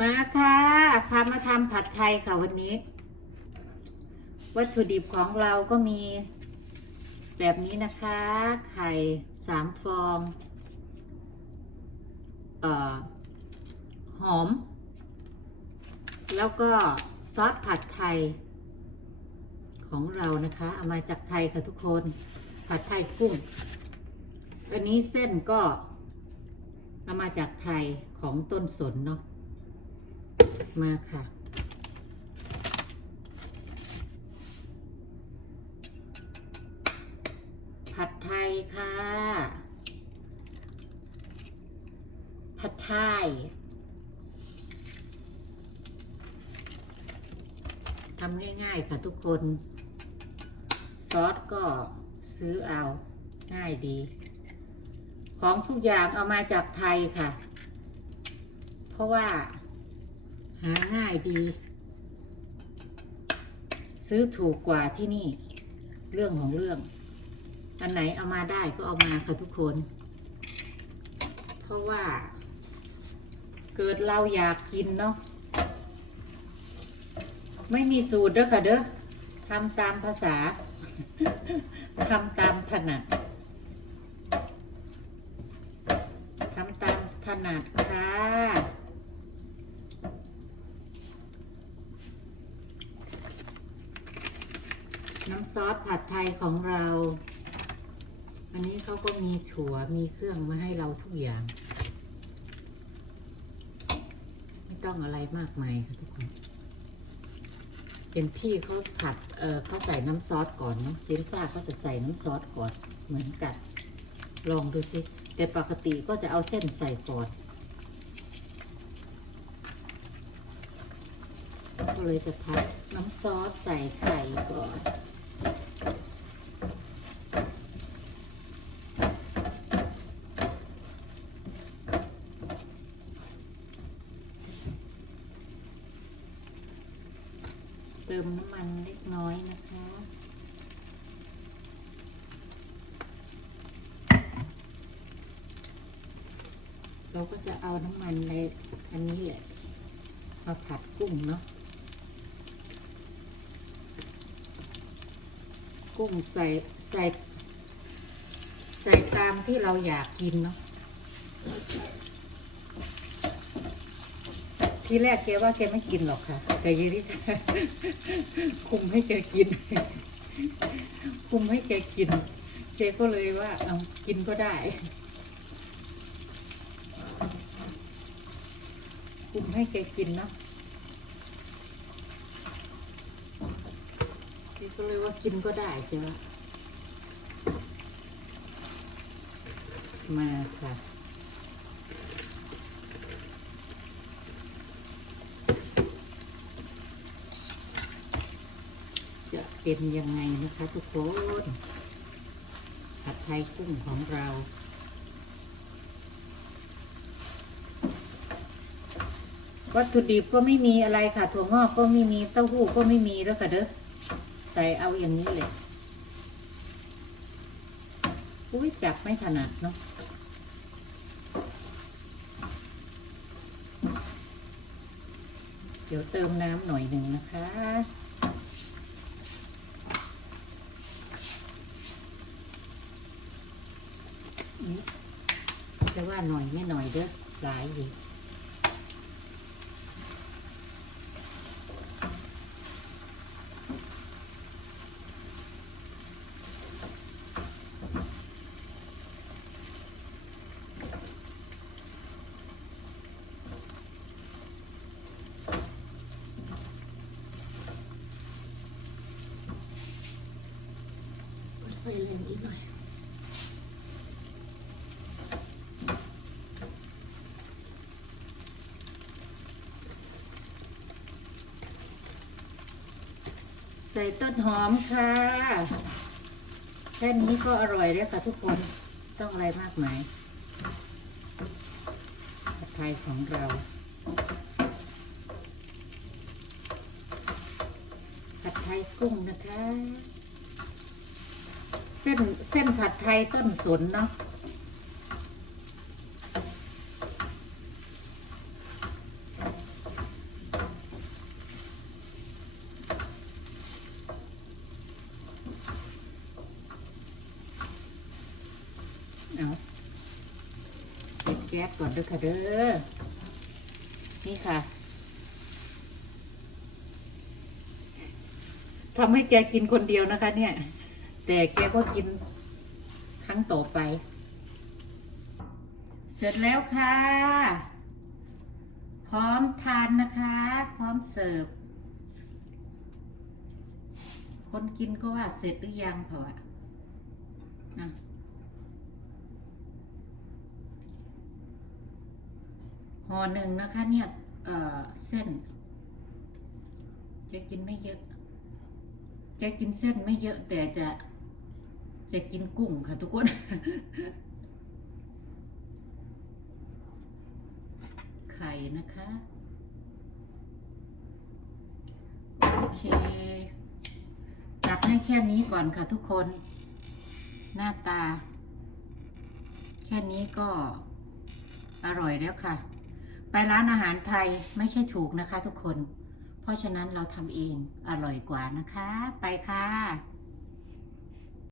มาค่ะพามาทำผัดไทยค่ะวันนี้ วัตถุดิบของเราก็มี แบบนี้นะคะ ไข่สามฟองออหอม แล้วก็ซอสผัดไทย ของเรานะคะ เอามาจากไทยค่ะทุกคน ผัดไทยกุ้ง อันนี้เส้นก็เอามาจากไทยของต้นสนเนาะ มาค่ะ ผัดไทยค่ะ ผัดไทยทำง่ายๆค่ะทุกคน ซอสก็ซื้อเอาง่ายดี ของทุกอย่างเอามาจากไทยค่ะ เพราะว่า หาง่ายดี ซื้อถูกกว่าที่นี่ เรื่องของเรื่อง อันไหนเอามาได้ก็เอามาค่ะทุกคน เพราะว่า เกิดเราอยากกินเนาะไม่มีสูตรเด้อค่ะเด้อทำตามภาษาทำตามถนัดทำตามถนัดค่ะ น้ำซอสผัดไทยของเรา อันนี้เขาก็มีถั่วมีเครื่องมาให้เราทุกอย่าง ไม่ต้องอะไรมากมายค่ะทุกคน เป็นที่เขาผัด เออเขาใส่น้ำซอสก่อนเนาะเจนซ่าเขาจะใส่น้ำซอสก่อนเหมือนกัน ลองดูสิแต่ปกติก็จะเอาเส้นใส่ก่อนก็เลยจะพัดน้ำซอสใส่ไข่ก่อน ติมน้ำมันเล็กน้อยนะคะเราก็จะเอาน้ำมันในอันนี้แหละ มาผัดกุ้งเนาะกุ้งใส่ใส่ ใส่ตามที่เราอยากกินเนาะ ทีแรกแกว่าแกไม่กินหรอกค่ะ แต่ยีริสคุมให้แกกิน คุมให้แกกินแกก็เลยว่าเอากินก็ได้ คุมให้แกกินเนาะแกก็เลยว่ากินก็ได้ใช่ไหมมาค่ะ เป็นยังไงนะคะทุกคนผัดไทยกุ้งของเราวัตถุดิบก็ไม่มีอะไรค่ะ ถั่วงอกก็ไม่มีเต้าหู้ก็ไม่มีแล้วค่ะเด้อใส่เอาอย่างนี้เลยอุ้ยจับไม่ถนัดเนาะเดี๋ยวเติมน้ำหน่อยหนึ่งนะคะ นี่จะว่าหน่อยไม่หน่อยเด้อหลายดีค่อยๆเล่นอีกหน่อย ส่ต้นหอมค่ะ แค่นี้ก็อร่อยแล้วค่ะทุกคน ต้องอะไรมากมายผัดไทยของเรา ผัดไทยกุ้งนะคะ เส้นเส้นผัดไทยต้นสนเนาะ แก๊สก่อนเด้อค่ะเด้อ นี่ค่ะทำให้แกกินคนเดียวนะคะ เนี่ย แต่แกก็กินครั้งต่อไป เสร็จแล้วค่ะ พร้อมทานนะคะ พร้อมเสิร์ฟ คนกินก็ว่าเสร็จหรือยังเปล่าอะอะ ห่อหนึ่งนะคะเนี่ยเเส้นจะกินไม่เยอะจะกินเส้นไม่เยอะแต่จะจะกินกุ้งค่ะทุกคนไข่นะคะ โอเคจับให้แค่นี้ก่อนค่ะทุกคน หน้าตา แค่นี้ก็อร่อยแล้วค่ะ ไปร้านอาหารไทยไม่ใช่ถูกนะคะทุกคน เพราะฉะนั้นเราทำเองอร่อยกว่านะคะ ไปค่ะ